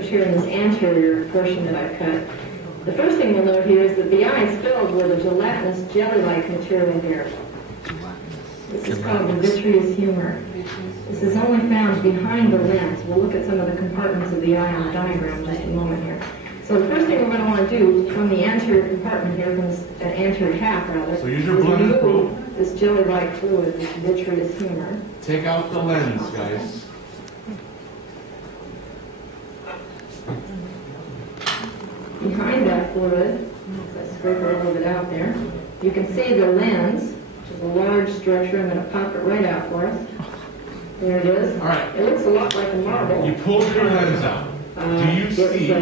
Here in this anterior portion that I've cut. The first thing we'll note here is that the eye is filled with a gelatinous jelly-like material here. This is called the vitreous humor. This is only found behind the lens. We'll look at some of the compartments of the eye on the diagram in just a moment here. So the first thing we're going to want to do from the anterior compartment here, from this anterior half rather, so is remove this jelly-like fluid, this vitreous humor. Take out the lens, guys. Behind that fluid, let's scrape a little bit out there, you can see the lens, which is a large structure. I'm going to pop it right out for us. There it is. All right. It looks a lot like a marble. You pulled your lens out. Do you see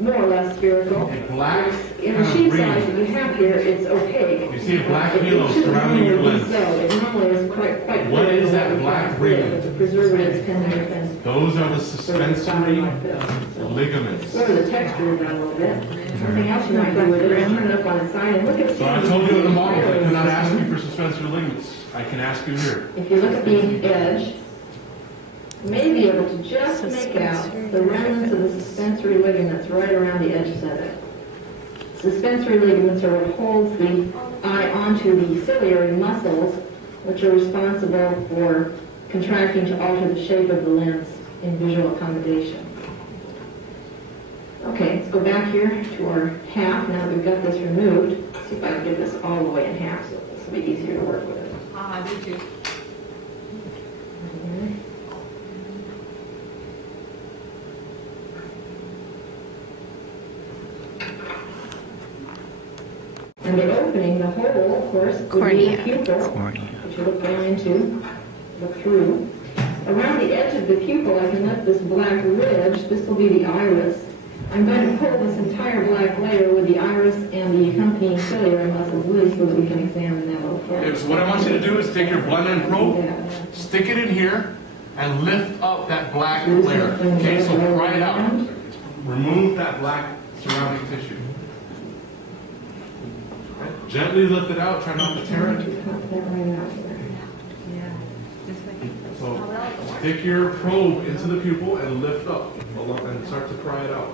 more or less spherical. a black In the sheet size that you have here, it's opaque. You see a black halo surrounding your lens. So it normally is quite What is that black ring? But the preservatives tend to defend. Those are the suspensory ligaments. Go to the texture of that a little bit. Something else you might do with it is turn it up on its side and look at. So I told you in the model, I cannot ask you for suspensory ligaments. I can ask you here. If you look at the edge, you may be able to just make out the remnants of the suspensory ligaments right around the edges of it. Suspensory ligaments are what holds the eye onto the ciliary muscles, which are responsible for contracting to alter the shape of the lens in visual accommodation. Okay, let's go back here to our half. Now that we've got this removed, let's see if I can get this all the way in half so this will be easier to work with. I do too. And the opening, the hole, of course, would be the pupil, which you look down into, look through. Around the edge of the pupil, I can let this black ridge, this will be the iris. I'm going to pull this entire black layer with the iris and the accompanying ciliary muscles loose so that we can examine that a little further. Okay, so what I want you to do is take your blend-in probe, stick it in here, and lift up that black layer. Okay, so pry it out. Remove that black surrounding tissue. Gently lift it out, try not to tear it. So stick your probe into the pupil and lift up and start to pry it out.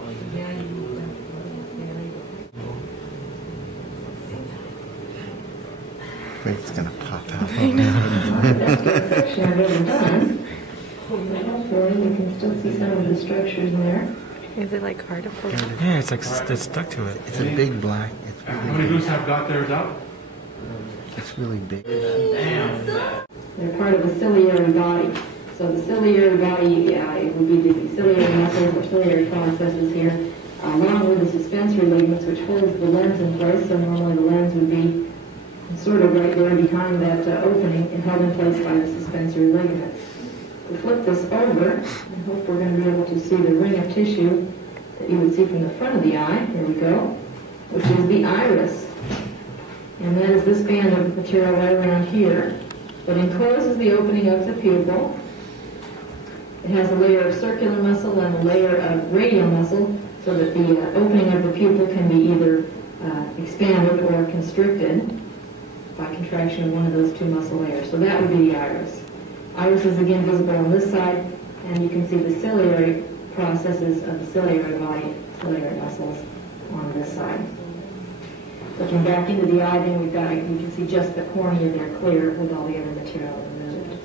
It's gonna pop out. I know. That's the section I've ever done. Hopefully you can still see some of the structures in there. Is it like hard to pull? Yeah, it's like it's stuck to it. It's a big black. It's really How many goose have got theirs out? It's really big. They're part of the ciliary body. So the ciliary body, it would be the ciliary muscles or ciliary processes here, along with the suspensory ligaments, which holds the lens in place. So normally the lens would be sort of right there behind that opening and held in place by the suspensory ligaments. We flip this over, I hope we're going to be able to see the ring of tissue that you would see from the front of the eye. Here we go, which is the iris. And that is this band of material right around here that encloses the opening of the pupil. It has a layer of circular muscle and a layer of radial muscle so that the opening of the pupil can be either expanded or constricted by contraction of one of those two muscle layers. So that would be the iris. Iris is again visible on this side, and you can see the ciliary processes of the ciliary body, ciliary muscles on this side. Looking back into the eye, then you can see just the cornea there clear with all the other material removed.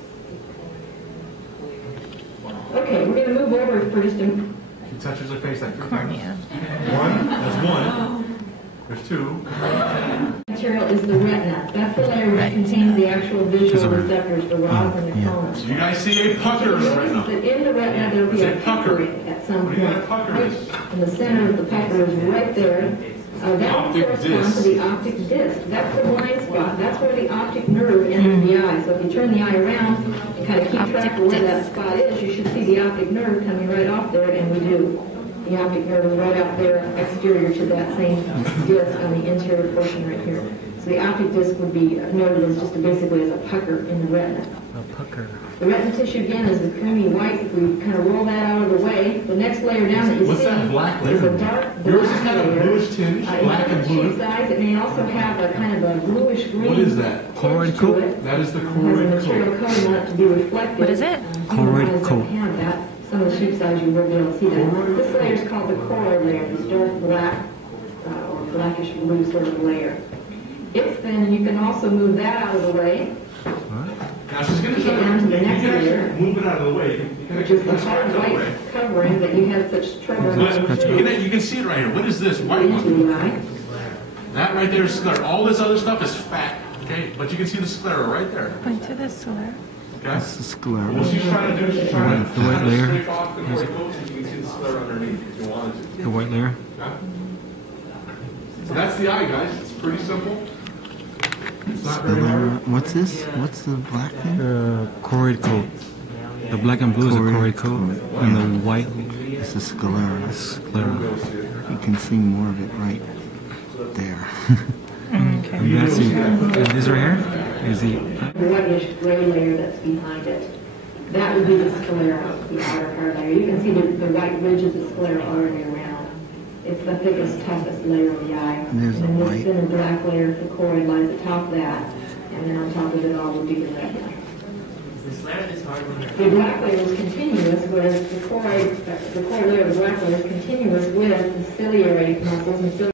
Okay, we're going to move over for just a minute. She touches her face like Cornea. one. That's one. There's two. Material is the retina. That's the layer which contains the actual visual receptors, the rods and the cones. So you guys see a pucker in the retina. That in the retina there will be a puckering at some What do you think a point. pucker is? In the center of the pucker is right there. That Optic corresponds to disc. the optic disc. That's the blind spot. That's where the optic nerve enters the eye. So if you turn the eye around and kind of keep track of where that spot is, you should see the optic nerve coming right off there, and we do. The optic nerve is right out there, exterior to that same disc on the interior portion right here. So the optic disc would be noted as just basically as a pucker in the retina. A pucker. The retina tissue again is the creamy white. If we kind of roll that out of the way, the next layer down that you What's see that black layer? is a dark Yours black is kind of a layer. bluish tinge, black and blue. Size. It may also have a kind of a bluish green. What is that? Choroid tinge to coat? it. That is the It has a choroid material coat. coating on it to be reflective. What is it? Human Choroid eyes coat. don't have that. Some of the tube size, you will be able to see that. This layer is called the choroid layer, this dark black or blackish blue sort of layer. It's thin, and you can also move that out of the way, Now she's going to Get down to the next layer. move it out of the way. which is the hard white covering that you have such trouble But you can see it right here. What is this white into one? the eye. That right there is sclera. All this other stuff is fat. Okay, but you can see the sclera right there. Point to the solar. Okay. This is sclera. What she's trying to do is she's trying to The white layer. scrape off the corticosteal so you can see the sclera underneath if you wanted to. The white layer. Okay? So that's the eye, guys. It's pretty simple. It's not very Sclera. hard. What's this? What's the black thing? Choroid coat. The black and blue is the choroid coat, and the white This is sclera. sclera. You can see more of it right there. Okay. And that's this right here is the The whitish gray layer that's behind it. That would be the sclera, the outer hard layer. You can see the white ridges of sclera already around. It's the thickest, toughest layer of the eye. And there's the and white. this thinner black layer of the choroid lies atop that, and then on top of it all would be the retina. The black layer is continuous, whereas the choroid layer of the black layer is continuous with the ciliary muscles and ciliary